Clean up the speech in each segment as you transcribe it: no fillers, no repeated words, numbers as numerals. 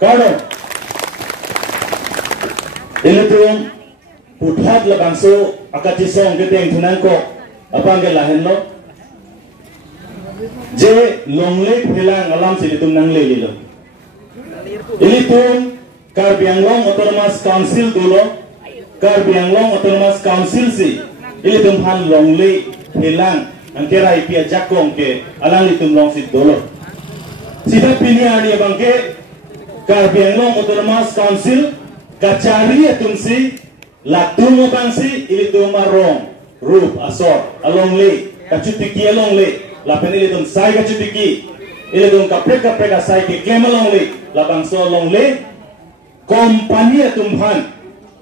Kado Ilitung Puthat la bangso akati song gedeng tunangko apang ke lahen lo je longle phelang alam silitum nang lelilo Ilitung Karbi Anglong Autonomous Council dulu Karbi Anglong Autonomous Council si Ilitung han longle phelang angkera ipia jakong ke alang litum long sit dulu sida piniani bangke Karbi Anglong Autonomous Council kacari atumsi Latung bangsi ili tumarong rup asor along le kacutiki along le lapen ili tum sai kacutiki ili tum kapre sai ke claim along le labang so along le kompani atumhan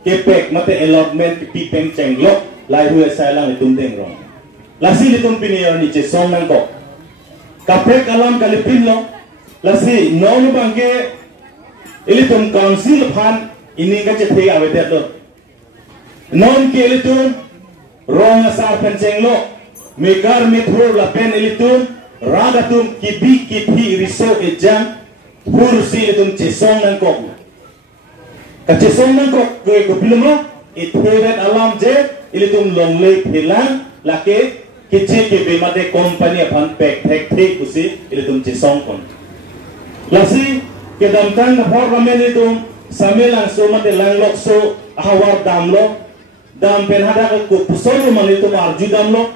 kepek mate allotment ke pipeng cenglok lai huwe sai lang itum deng rong lasi ili tum piniyor ni che song nang ko kapre alam kalipin lo lasi nonu bangke ili tum council phan ini kace thei awete lo non ke litun rong asar penceng lo megar mithur la pen litun radatum kibi kipi riso ejam kursi litun cesong nang kok ka cesong nang kok ke bilma itheret alam je ilitum longle philang lake kiche ke bemate company phan pek thek thek kusi ilitum cesong kon lasi ke damtang na phor ramen litum samelang so mate langlok so ahawar damlo dam pen hada ko pusolo manitu arju dam lo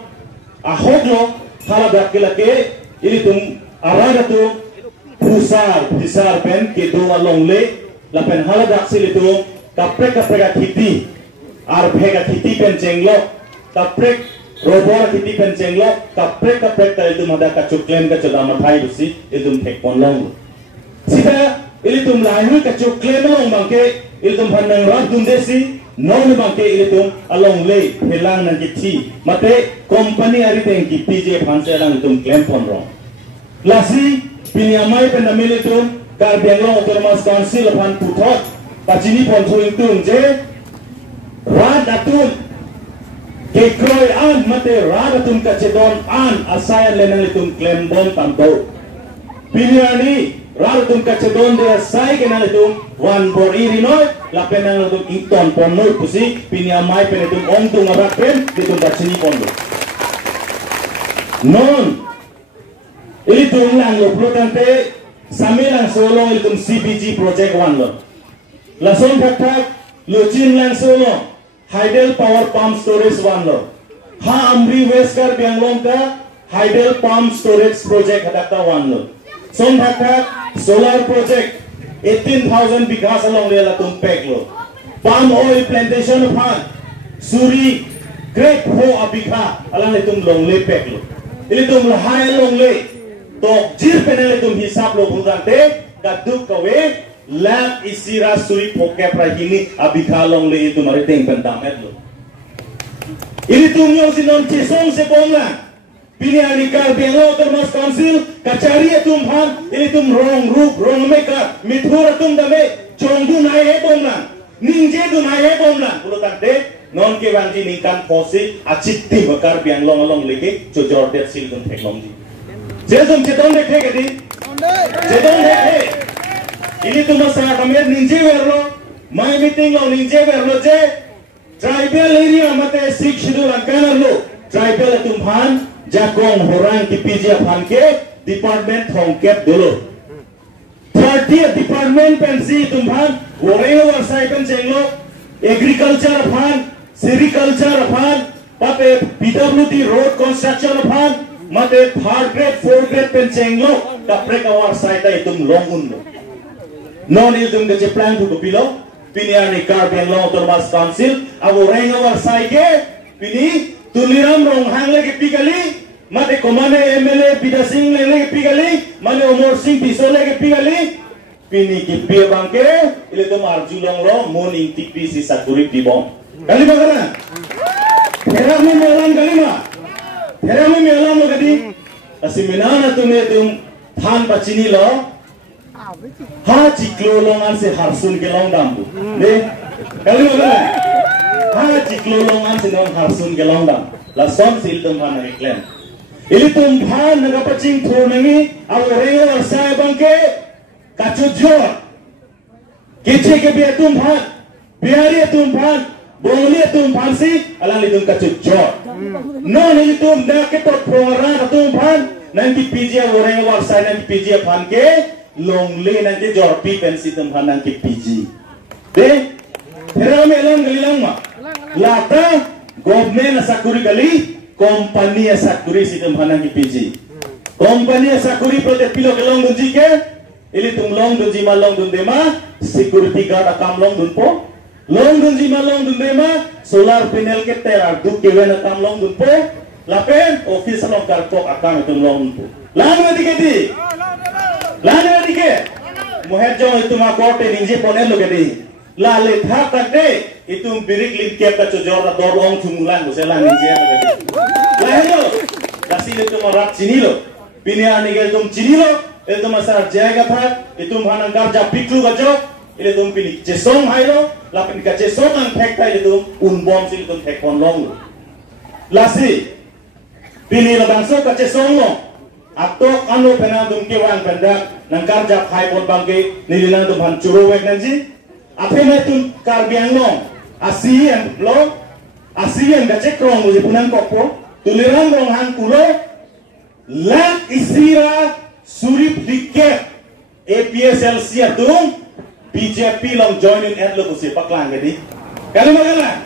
ahok lo hala dakila ke ili tum arada tu pusar pen ke do along le la pen hala daksili tu kapre ga khiti ar phega khiti pen chenglo kapre robor khiti pen chenglo kapre ta itu mada ka chuklen ka chodama thai dusi idum thek pon long sida ili tum lainu ka chuklen long bangke ili tum phanang rab dum desi non bangke ilitum along le helang nang kiti mate company ari teng ki pj phanse lang tum claim pon ro lasi pinyamai penamilitum Karbi Anglong Autonomous Council phan puthot pachini pon thuing tung je rad atun ke kroi an mate rad atun ka chedon an asaya lenang litum claim bon tamdo pinyani Ralutum kacedon dia sai kenal itu wan bor iri noi lapen nang lutum ington pon noi pusi pinyamai penetum ongtung abak pen ditum kacini pon lo non ilitum lang lo plotante samilang solo ilitum CBG project wan lo lason thak lucin lang solo Hydel power pump storage wan lo ha amri weskar Anglong ka Hydel pump storage project hadakta wan lo son thak solar project 18,000 bighas along le latum pek lo palm oil plantation phan suri great ho abikha alang le tum long le pek lo ile tum la hai long le to jir penel tum hisab lo bundante kaduk kawe lab isira suri poke prahini abikha long le itu mari teng pendamet lo ile tum yo sinon chisong se bomla Pilihan Karbi Anglong Autonomous Council kacari atum han ini tum rong rup rong meka mithur atum dame chongdu nai he bomlan ningje du nai he bomlan pulo takde non ke wanji ningkan posi achitti Karbi Anglong along leke chojor det sil tum technology jesum cheton dekhe ke di cheton dekhe ini tum sa kamer ningje verlo my meeting lo ningje verlo je tribal area mate sikh schedule angkana lo tribal atum han Jakong horang ki PJ phan ke department thongkep dulu 30th department pensi tumphan woreng warsai pen chenglo agriculture phan sericulture phan pate PWD road construction phan mate third grade fourth grade pen chenglo kapre ka warsai ta itum longun non itum de plan tu kopilo piniani Karbi Anglong Autonomous Council abo woreng warsai ke pini tuliram rong hang lagi pigali mate komane MLA bidasing lele pigali mane Omor Singh piso lagi pigali pini ki pe bangke ile to marjulong lo morning tipi si sakuri dibom kali bagara heramu melan lo gadi asiminana tume tum than pachini lo ha chiklo longan se harsun ke long dambu ne kali bagara ha chiklo longan se non harsun ke long dam la som sil tum han reclaim ili tum phan naga paching thonangi aw reo sai bangke kachujor Kiche ke biar tumpan, biari tumpan, bongli tumpan si, alang litum kacut jor. No ni litum dah ketot program tumpan, nanti PJ orang warsai nanti PJ pan ke, longli nanti jor pi pensi tumpan nanti PJ. Deh, terang melang galilang ma, lata government asakuri gali, company asakuri si tumpan nanti PJ. Company asakuri protek pilo gelong dunji ke. Ili tum long dun jima long dun dema security guard akam long dun po long dun jima long dun dema solar panel ke tera du ke wen akam long dun po lapen office long kar pok akam tum long dun po lan wadi ke moher jong itu ma kote ninje ponel lo ke di la le tha tak de itum birik lin ke ka chojor da dor ong thumulan go sela ninje lo ke di la hello dasi le tum rat chini lo pinia ni ge tum chini lo itu masalah jaga pak, itu mana garja piklu gajo, itu pilih jesong hayo, lapin ka jesong ang tekta itu unbom sil itu tekon long, lasi pilih labangso ka jesong lo, atau anu pena kewan pendak, nang garja hai pon bangke, nililang tumhan curo wek nanti, apa itu karbiang lo, asian gacek rong mesti punang kopo, tulirang rong hang kulo, lak isira Surip diket APSLC atung BJP long join in at lo kusi paklang jadi kalima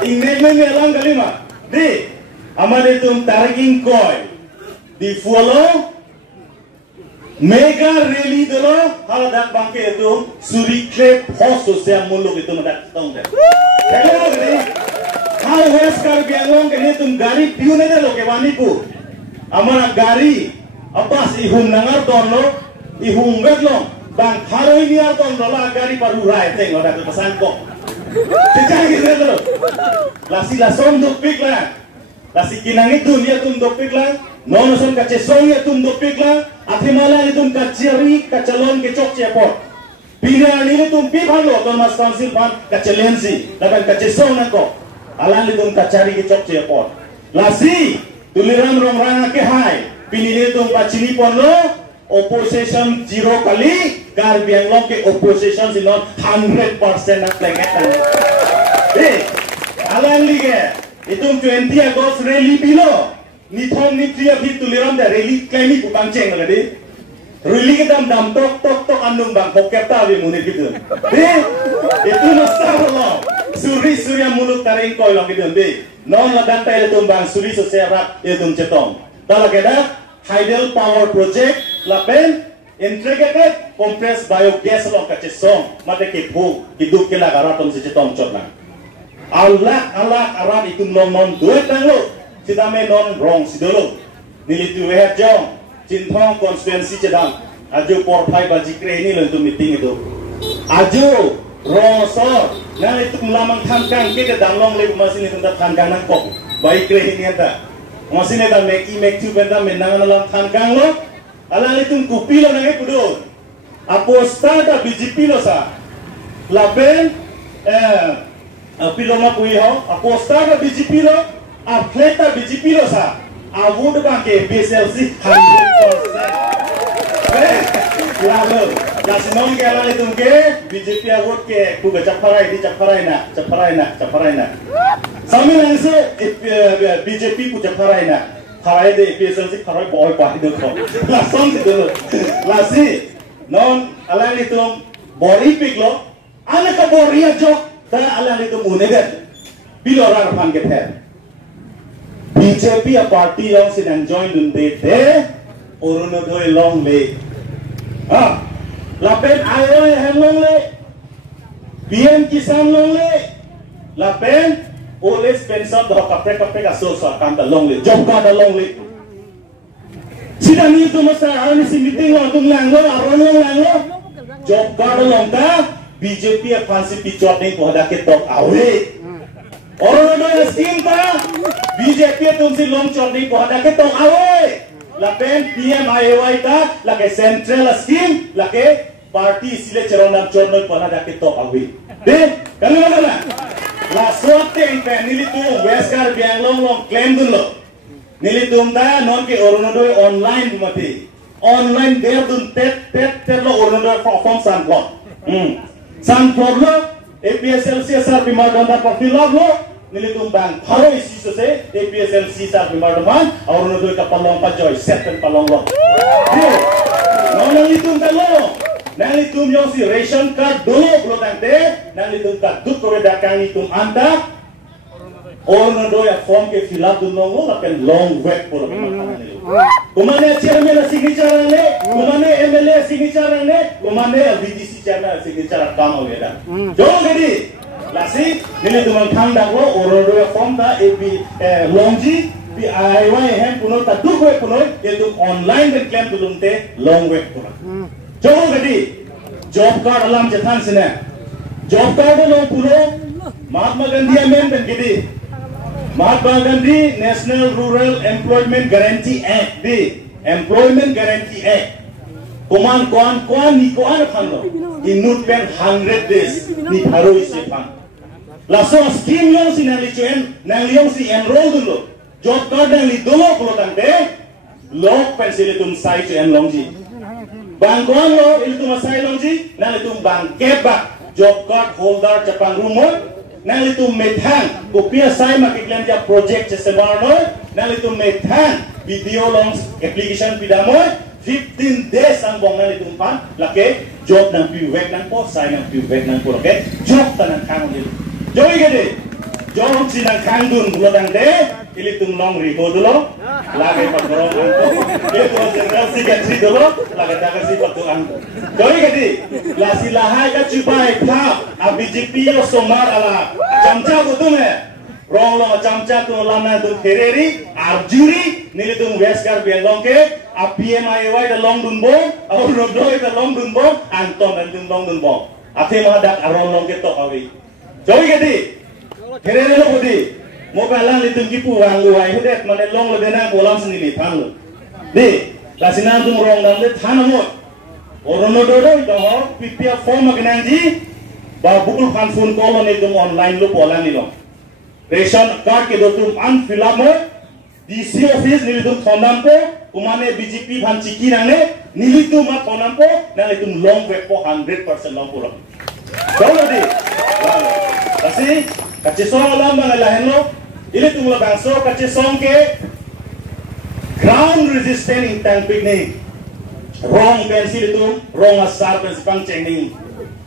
ingin lang kalima di amade tum targing koi di follow mega rally dolo hal dak bangke itu suri klep host sosial muluk itu madak tong deh kalima jadi hal wes kar biangong kene tum gari piune dolo ke wanipu amana gari apa sih ihum nangar tono ihum betlong bang haro ini ar tono lah gari paru rai tengok ada pesan kok cecah gitu loh lasi lasom dopik lah lasi kinang itu dia tum dopik lah nono som kacesong ya tum dopik lah athimala itu kaceri kacalon kecok cepot pina ini tum pi balo Thomas Council pan kacelensi laban kacesong nako alan itu kacari kecok cepot lasi tuliran rong ranga ke hai Pinili tum pacini pon lo opposition 0 kali karbiang long ke opposition sinon 100% nak lengetan. Alang lige itu 20 Agust rally bilo ni thong ni tria bhi tuliram da rally klemi bukang ceng lagi. Rally ke dam tok andung bang poketa be munir gitu. Itu masalah lo. Suri yang mulut taring koi long gitu deh. Non la data itu bang suri sosial itu cetong. Kalau kita Hydel Power Project lapen integrated compressed biogas lo kacesong mate ke bu hidup ke lagaraton si cetong chotna alak aran itu non duet nang lo sidame non wrong sidolo nilitu weher jong cintong konstituensi cedang aju por phai bajikre ini lo meeting itu aju rosor nang itu melamang thankang ke danglong le masin itu thankang nang kok baik re ini anta masih nih kan make tu benda menangan dalam tanggang lo, alang itu kupi lo nangai kudo, aposta da BJP lo sa, lapen pilo mak kui ho, aposta da BJP lo, atleta BJP lo sa, awud bangke BSLC 100%. Lalu, jasinong ke alang itu ke BJP awud ke kuga caparai na. Sami nangso BJP ku caparai na parai de PSLC parai boy pa itu ko langsung itu lasi non alang itu bori piklo anak ka bori ajo ta alang itu munegat bilo rar pan ke the BJP a party yang sedang join dun de uruno doi long le lapen ayo hen long le PM Kisan long le lapen Oles pension dah kapre kasut kanta long le job card long le sida ni tu masa ani si meeting lo tu langgo aron langgo job card long ta BJP a fancy pichot ni ko hada ke tok awe oron do scheme ta BJP tu si long chot ni ko hada ke tok awe la pen PMIY ta la ke central scheme la ke party sile cheronam chorno ko hada ke tok awe de kanala la suerte en nilitum weskar bianglong long claim dun lo nilitum da non ke oronodo online mati online der dun tet lo oronodo form san plot Sunflower lo, APSL CSR bimardan dapat fill-up lo, nilitung bang, haro isi sose, APSL CSR bimardan, awal nudoi kapalong pajoy, setten palong lo. Dia, nilitung lo, nilitung yang si ration card dulu lo tante, nilitung card dut kore dakang nilitung anda, orang nudoi form ke fill-up dulu lo, lapen long wait pula pemakanan nilitung. Kumane chairman signature ne, kumane MLA signature ne, kumane VDC chairman signature kam ho gaya. Jom gadi, lasi nile tuman thang daglo, orodo ya form ta AP longji, pi IY hem puno ta duk way puno, ye tum online den claim tulung te long way puno. Jom gadi, job card alam jathan sine, job card long puno, Mahatma Gandhi amen den gadi. Mahatma Gandhi National Rural Employment Guarantee Act di Employment Guarantee Act kuman ni kuan khando inut pen 100 days ni haro isi pan laso scheme yang si nali chuen nali yang si enroll dulu job card nali dulu pulo tante lok pen sile tum sai chuen longji bang kuan lo il tum sai longji nali tum bang keba job card holder Japan rumor nang itu methan kopia sai makiklaim ja project sesemar noi nang itu methan video longs application pidamoy 15 days ang bong nang itu pan lake job nang piwek nang po sai nang piwek nang po okay job tanang kang ni joy gede job sinang kang dun bulodang de ilitung long ribo dulu lage pagorong angko itu general secretary dulu lage daga si pagorong angko joy gede la silahai ka chupai tha BJP yo somar ala chamcha gutume rong lo chamcha tu lana tu fereri arjuri nilitung weskar biangong ke PMIY da long dun bo au rodoi da long dun bo anton dan dun long dun bo ate madak aron long ke to awi joy gede fereri lo budi mokalang litung kipu wanggu wai hudet mane long lo denang bolam sendiri thang lo di lasina tung rong dan le thanamo orono dodo ito pipia form magnanji ba bukul fan phone call ni tum online lo pola ni lo ration card ke do tum an fill up mo DC office ni tum thonam po umane BJP fan chiki rane ni tum ma thonam po na ni tum long web po 100% long po dolo di kasi kache song alam bang lahen lo ile tum lo bangso kache song ke ground resistant tank picnic wrong pencil itu wrong asar pencil pangceng ni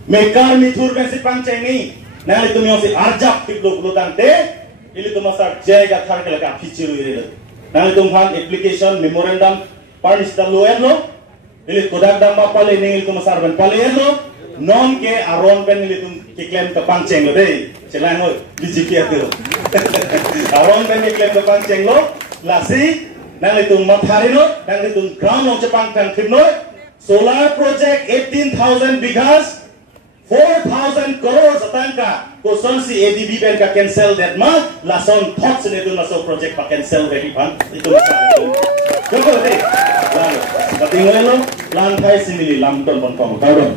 mekar mithur pencil pangceng ni nang itu miosi arjak tiplo bulutang te ili tu masar jaga thar ke laka fichiru ire nang itu han application memorandum permis da loer lo ili kodak dam ba pale ni itu masar ban pale lo non ke aron pen ili tu ke claim ke pangceng lo dei selang lo BJP atu aron pen ke claim ke pangceng lo lasi nang itu mathari no nang itu ground long Jepang kan khimno solar project 18,000 bighas 4,000 crore satangka koson si ADB pen ka cancel that month lason thoughts ne tu naso project pa cancel ready pan itu jogo de lalu katingo lo lan thai simili lam ton pon pom kaudon